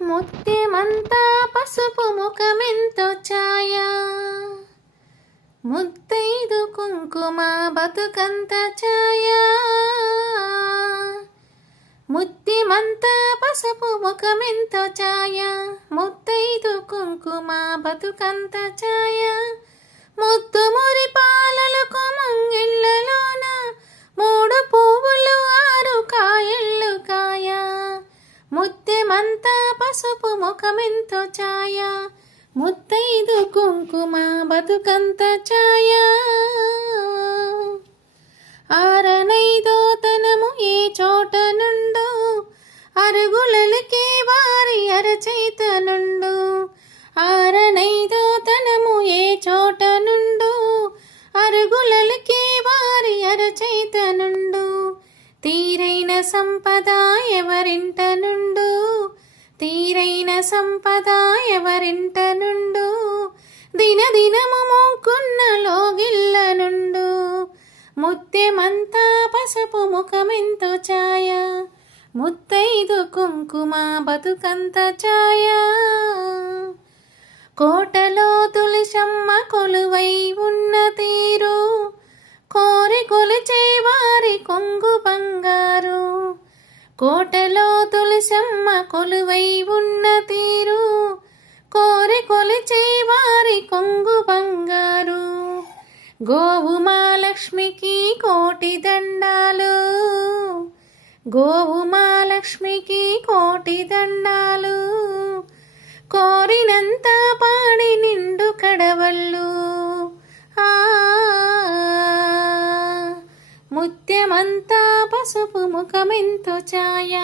ముత్యమంతా పసుపు ముఖమెంతో ఛాయ, ముత్తైదు కుంకుమ బతుకంత ఛాయ. ముత్యమంతా పసుపు ముఖమెంతో ఛాయ, ముత్తైదు కుంకుమ బతుకంత ఛాయ. ముద్దు మురి పాలలకు ముంగిళ్ళలోన మూడు పువ్వులు ఆరు కాయళ్ళు కాయ. ముత్యమంతా పసుపు ముఖమెంతో ఛాయ, ముత్తైదు కుంకుమ బతుకంత ఛాయ. ఆరనైదో తనము ఏ చోట నుండు, అరుగులకే వారి అరచేత నుండు. ఆరనైదో తనము ఏ చోట నుండు, అరుగులకే వారి అరచేత నుండు. తీరైన సంపద ఎవరింట నుండు, తీరైన సంపద ఎవరింట నుండు. దినదినము మోకున్న లోగిళ్ళ నుండు. ముత్యమంతా పసుపు ముఖమెంతో ఛాయ, ముత్తైదు కుంకుమ బతుకంత ఛాయ. కోటలో తులసమ్మ కొలువై ఉన్న తీరు, కోరి కొలిచే వారి కొంగు బంగారు. కోటలో తులసమ్మ కొలువై ఉన్న తీరు, కోరి కొలిచే వారి కొంగు బంగారు. గోవు మహాలక్ష్మికి కోటి దండాలు, గోవు మహాలక్ష్మికి కోటి దండాలు. కోరినంత పాడి నిండు కడవళ్ళు. ముత్యమంతా పసుపు ముఖమెంతో ఛాయ,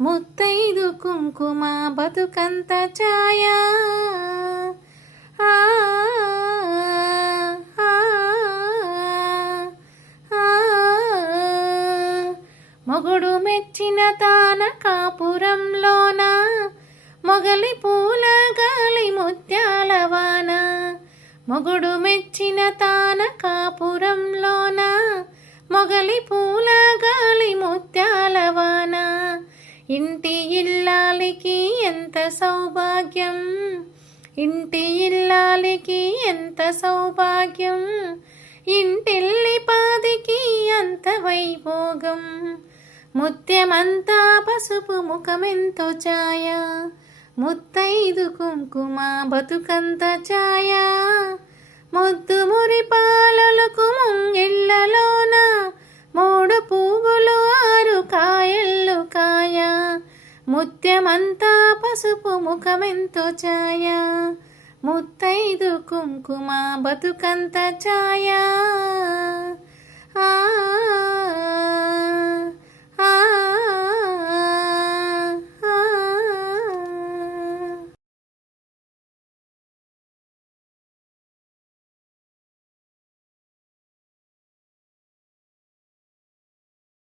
ముత్తైదు కుంకుమ బతుకంత ఛాయ. మొగుడు మెచ్చిన తాన కాపురంలోన, మొగలి పూల గాలి ముత్యాల వాన. మొగుడు మెచ్చిన తాన కాపురంలోన, మొగలి పూల గాలి ముత్యాల వాన. ఇంటి ఇల్లాలికి ఎంత సౌభాగ్యం, ఇంటి ఇల్లాలికి ఎంత సౌభాగ్యం. ఇంటిల్లి పాదికి అంత వైభోగం. ముత్యమంతా పసుపు ముఖమెంతో ఛాయ, ముత్తైదు కుంకుమ బతుకంత ఛాయ. ముద్దు మురి పాలలకు ముంగిళ్ళలోన మూడు పువ్వులు ఆరు కాయళ్ళు కాయ. ముత్యమంతా పసుపు ముఖమెంతో ఛాయ, ముత్తైదు కుంకుమ బతుకంత ఛాయ.